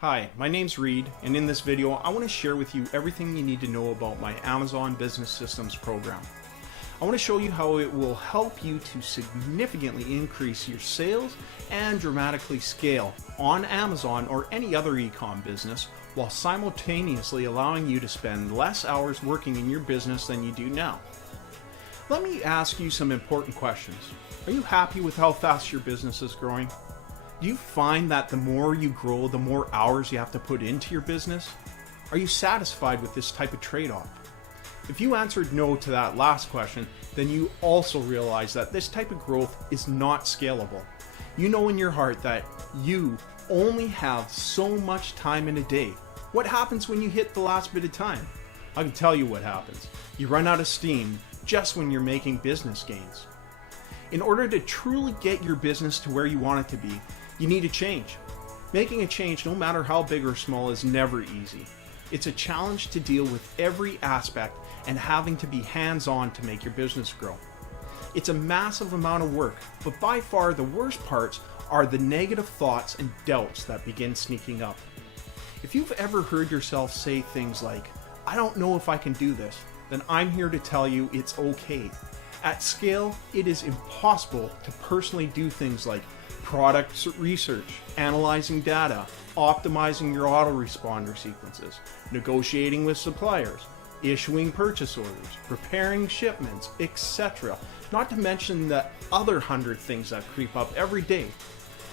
Hi, my name's Reed, and in this video I want to share with you everything you need to know about my Amazon Business Systems program. I want to show you how it will help you to significantly increase your sales and dramatically scale on Amazon or any other e-com business while simultaneously allowing you to spend less hours working in your business than you do now. Let me ask you some important questions. Are you happy with how fast your business is growing? Do you find that the more you grow, the more hours you have to put into your business? Are you satisfied with this type of trade-off? If you answered no to that last question, then you also realize that this type of growth is not scalable. You know in your heart that you only have so much time in a day. What happens when you hit the last bit of time? I can tell you what happens. You run out of steam just when you're making business gains. In order to truly get your business to where you want it to be, you need a change. Making a change, no matter how big or small, is never easy. It's a challenge to deal with every aspect and having to be hands-on to make your business grow. It's a massive amount of work, but by far the worst parts are the negative thoughts and doubts that begin sneaking up. If you've ever heard yourself say things like, "I don't know if I can do this," then I'm here to tell you it's okay. At scale, it is impossible to personally do things like product research, analyzing data, optimizing your autoresponder sequences, negotiating with suppliers, issuing purchase orders, preparing shipments, etc. Not to mention the other 100 things that creep up every day.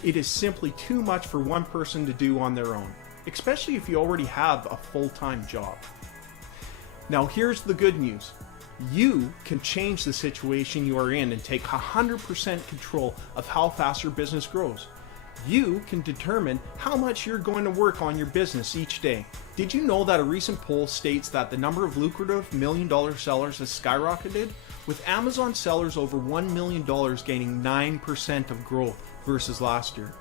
It is simply too much for one person to do on their own, especially if you already have a full-time job. Now here's the good news. You can change the situation you are in and take 100% control of how fast your business grows. You can determine how much you're going to work on your business each day. Did you know that a recent poll states that the number of lucrative million-dollar sellers has skyrocketed, with Amazon sellers over $1 million gaining 9% of growth versus last year?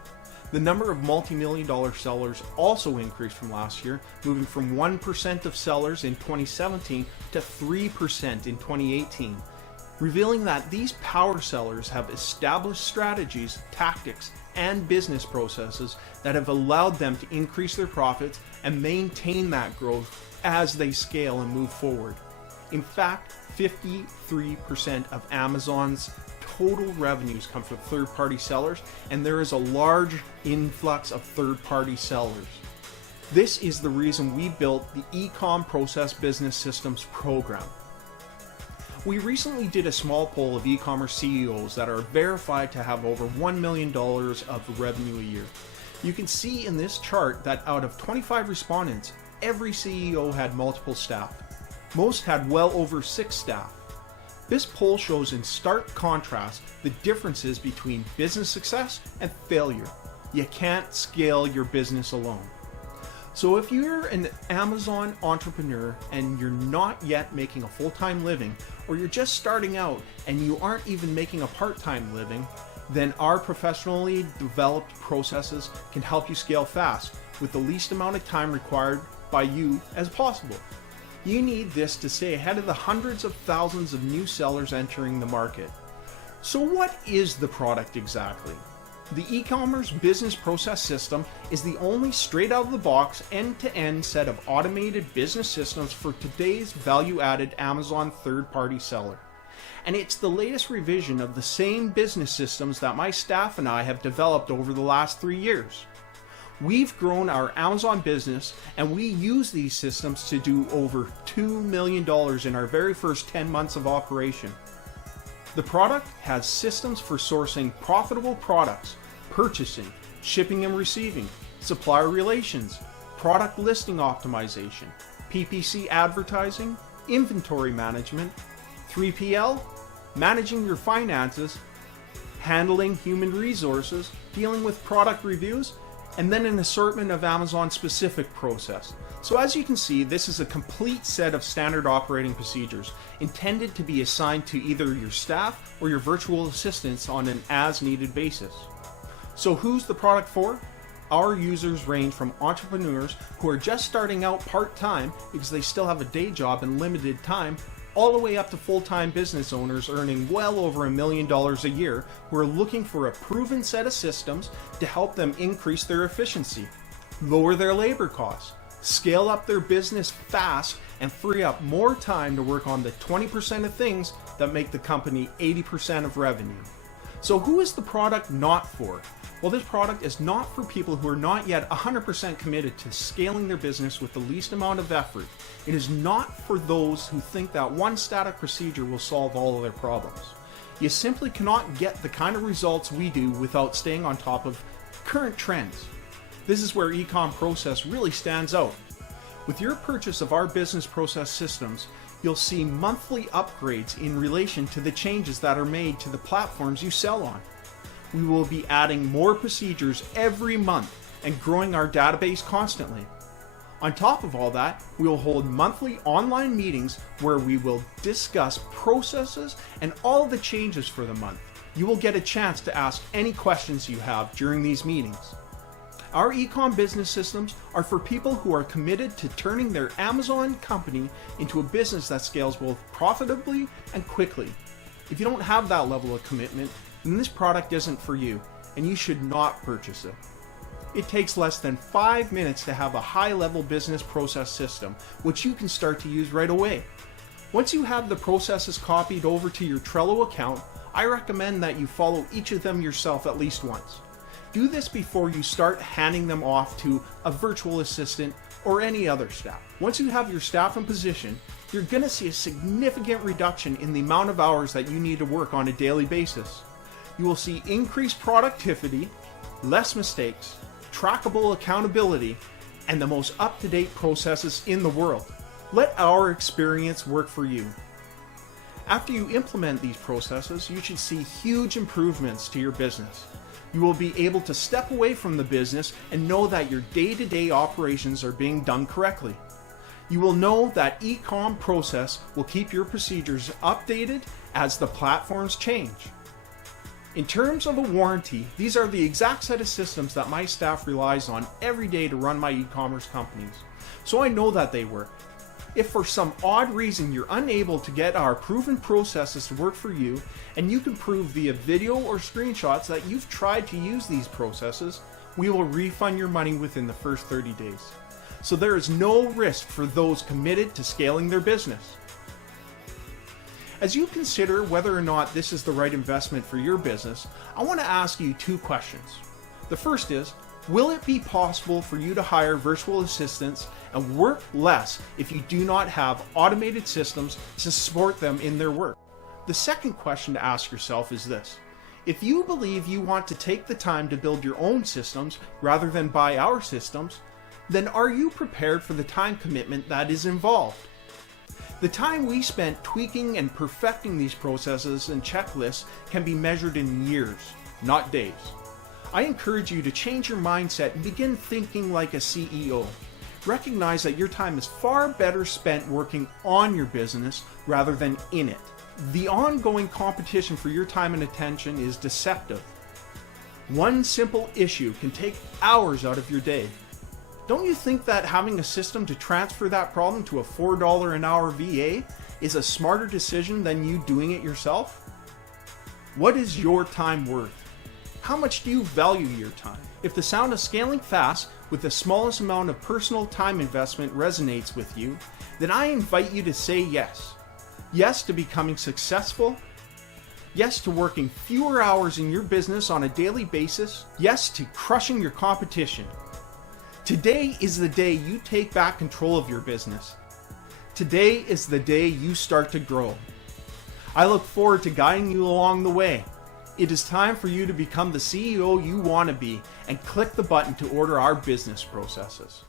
The number of multi-million-dollar sellers also increased from last year, moving from 1% of sellers in 2017 to 3% in 2018, revealing that these power sellers have established strategies, tactics, and business processes that have allowed them to increase their profits and maintain that growth as they scale and move forward. In fact, 53% of Amazon's total revenues come from third-party sellers, and there is a large influx of third-party sellers. This is the reason we built the eCom Process Business Systems program. We recently did a small poll of e-commerce CEOs that are verified to have over $1 million of revenue a year. You can see in this chart that out of 25 respondents, every CEO had multiple staff. Most had well over 6 staff. This poll shows in stark contrast the differences between business success and failure. You can't scale your business alone. So if you're an Amazon entrepreneur and you're not yet making a full-time living, or you're just starting out and you aren't even making a part-time living, then our professionally developed processes can help you scale fast with the least amount of time required by you as possible. You need this to stay ahead of the hundreds of thousands of new sellers entering the market. So what is the product exactly? The e-commerce business process system is the only straight out of the box end-to-end set of automated business systems for today's value-added Amazon third-party seller. And it's the latest revision of the same business systems that my staff and I have developed over the last 3 years. We've grown our Amazon business, and we use these systems to do over $2 million in our very first 10 months of operation. The product has systems for sourcing profitable products, purchasing, shipping and receiving, supplier relations, product listing optimization, PPC advertising, inventory management, 3PL, managing your finances, handling human resources, dealing with product reviews, and then an assortment of Amazon-specific process. So as you can see, this is a complete set of standard operating procedures intended to be assigned to either your staff or your virtual assistants on an as-needed basis. So who's the product for? Our users range from entrepreneurs who are just starting out part-time because they still have a day job and limited time, all the way up to full-time business owners earning well over $1 million a year who are looking for a proven set of systems to help them increase their efficiency. lower their labor costs, scale up their business fast, and free up more time to work on the 20% of things that make the company 80% of revenue. So who is the product not for? Well, this product is not for people who are not yet 100% committed to scaling their business with the least amount of effort. It is not for those who think that one static procedure will solve all of their problems. You simply cannot get the kind of results we do without staying on top of current trends. This is where eCom Process really stands out. With your purchase of our business process systems, you'll see monthly upgrades in relation to the changes that are made to the platforms you sell on. We will be adding more procedures every month and growing our database constantly. On top of all that, we will hold monthly online meetings where we will discuss processes and all of the changes for the month. You will get a chance to ask any questions you have during these meetings. Our eCom business systems are for people who are committed to turning their Amazon company into a business that scales both profitably and quickly. If you don't have that level of commitment, then this product isn't for you, and you should not purchase it. It takes less than 5 minutes to have a high-level business process system, which you can start to use right away. Once you have the processes copied over to your Trello account, I recommend that you follow each of them yourself at least once. Do this before you start handing them off to a virtual assistant or any other staff. Once you have your staff in position, you're going to see a significant reduction in the amount of hours that you need to work on a daily basis. You will see increased productivity, less mistakes, trackable accountability, and the most up-to-date processes in the world. Let our experience work for you. After you implement these processes, you should see huge improvements to your business. You will be able to step away from the business and know that your day-to-day operations are being done correctly. You will know that eCom Process will keep your procedures updated as the platforms change. In terms of a warranty, these are the exact set of systems that my staff relies on every day to run my e-commerce companies, so I know that they work. If for some odd reason you're unable to get our proven processes to work for you, and you can prove via video or screenshots that you've tried to use these processes, we will refund your money within the first 30 days. So there is no risk for those committed to scaling their business. As you consider whether or not this is the right investment for your business, I want to ask you 2 questions. The first is, will it be possible for you to hire virtual assistants and work less if you do not have automated systems to support them in their work? The second question to ask yourself is this: if you believe you want to take the time to build your own systems rather than buy our systems, then are you prepared for the time commitment that is involved? The time we spent tweaking and perfecting these processes and checklists can be measured in years, not days. I encourage you to change your mindset and begin thinking like a CEO. Recognize that your time is far better spent working on your business rather than in it. The ongoing competition for your time and attention is deceptive. One simple issue can take hours out of your day. Don't you think that having a system to transfer that problem to a $4 an hour VA is a smarter decision than you doing it yourself? What is your time worth? How much do you value your time? If the sound of scaling fast with the smallest amount of personal time investment resonates with you, then I invite you to say yes. Yes to becoming successful. Yes to working fewer hours in your business on a daily basis. Yes to crushing your competition. Today is the day you take back control of your business. Today is the day you start to grow. I look forward to guiding you along the way. It is time for you to become the CEO you want to be and click the button to order our business processes.